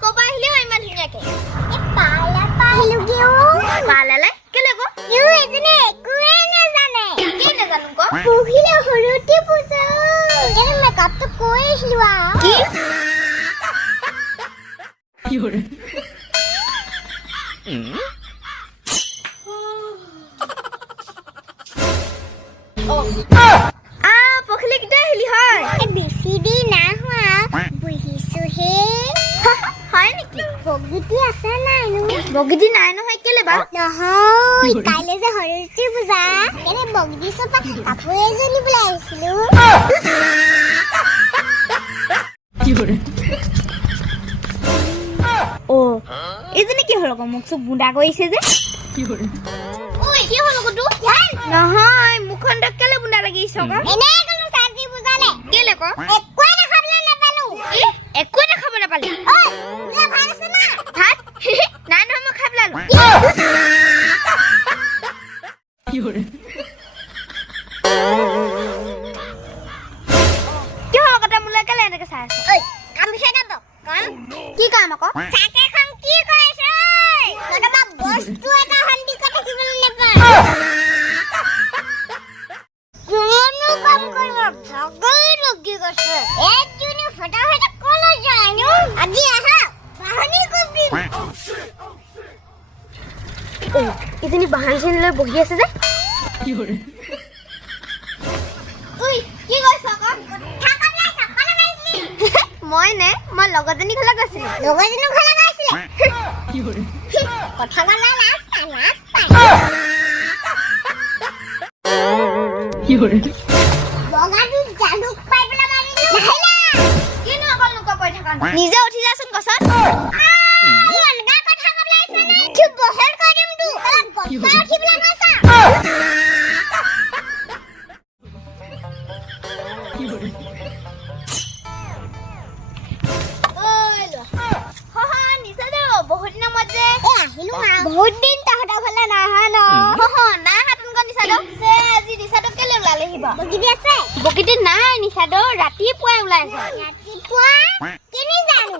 কবা আহিলে ইমান ধুনীয়াকে পালালে কেলে গো এজনে একোৱে নাজানে কি নাজানো গো পহিলে হৰুতি পুছা এনে মেকআপটো কৈ আহিলো কি হৰে পখিলে কিটা আহিলি হয় বেছি দি না হোৱা বহিছো হে হয় নেকি বগিতি আছে নাই বগিতি নাই নহয় কেলে বা নহয় কাইলে যে হৰুতি পূজা এনে বগিতি সপা কাপোৰ এজনী বুলাই আহিছিলো কি হৰে এজনী কি হল মোক চব বুন্দা কৰিছে যে কি হৰে কি হল গটো নহয় মুখন কেলে বুন্দা লাগিছ ক এনে কোনো সাজি বুজালে কেলে ক একোই দেখাবলে নাপালো একোই দেখাব নাপালি ঐ বুলা ভাত আছে না ভাত না না মই খাবলালো কি হৰে কি হল কথা মুলা কেলে এনেকে চাই আছে ঐ কাম বিষয় না তো কাম কি কাম আকৌ সাকে খাম কি কৰিছ কতবা বস্তু এটা হন্দি কথা কিবলে নাপায় কোনো কাম কৰিব ভগৈ ৰগি গছে একজনী ফটাফট কল জানো আজি আহা বাহনি কবি ইতনি বাহন ছেন লৈ বহি আছে যে কি হৰে ওই কি কৈছ ক থাকা নাই সকালে মাইছিলি মই নে মই লগজনী ঘলা গৈছিল লগজনী ঘলা গৈছিল কি হৰে কথা গলা লাস্ট কি হৰে বগানি জালুক পাই পেলা মাৰিলো নাহিলা কিনো অকল লোক কৈ থাকা নিজে উঠি যাচোন গছত অনগা কথা কবলা আছে নে কি বহৰ কৰিম তু গছা উঠি পেলা নাছা কি হৰে বহুত দিনৰ মধ্যে আহিলো বহুত দিন তাহতৰ ঘৰলে নাহা ন না হাতন গন নিছাদো যে আজি নিছাদো কেলে ওলালে হিবা বগিতি আছে বগিতি নাই নিছাদো ৰাতিপুৱাই ওলাইছে ৰাতিপুৱা কেনি জানো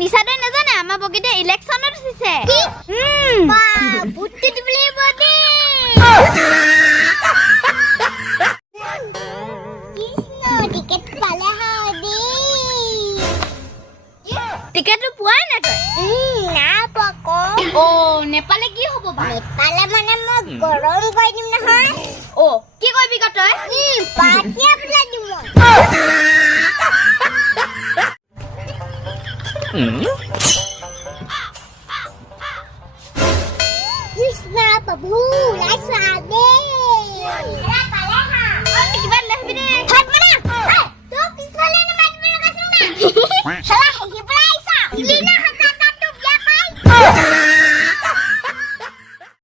নিছাদো নাজানে আমাৰ বগিতি ইলেকশনত উঠিছে বা বুট্টি দিবলে বডি টিকেট পালে হাদি টিকেটটো পোৱাই না তই না পক নেপালে কি হ'ব বা নেপালে মানে মই গৰম কৰি দিম নহয় কি কৰিবি ক তই পাতিয়া বুলা দিম কৃষ্ণ প্ৰভু লাইছা দে পালে হা কিবা লহবি দে হাত মাৰা তো পিছফালে না মাৰিব লগাছ না শালা হেহি পলাই আইছা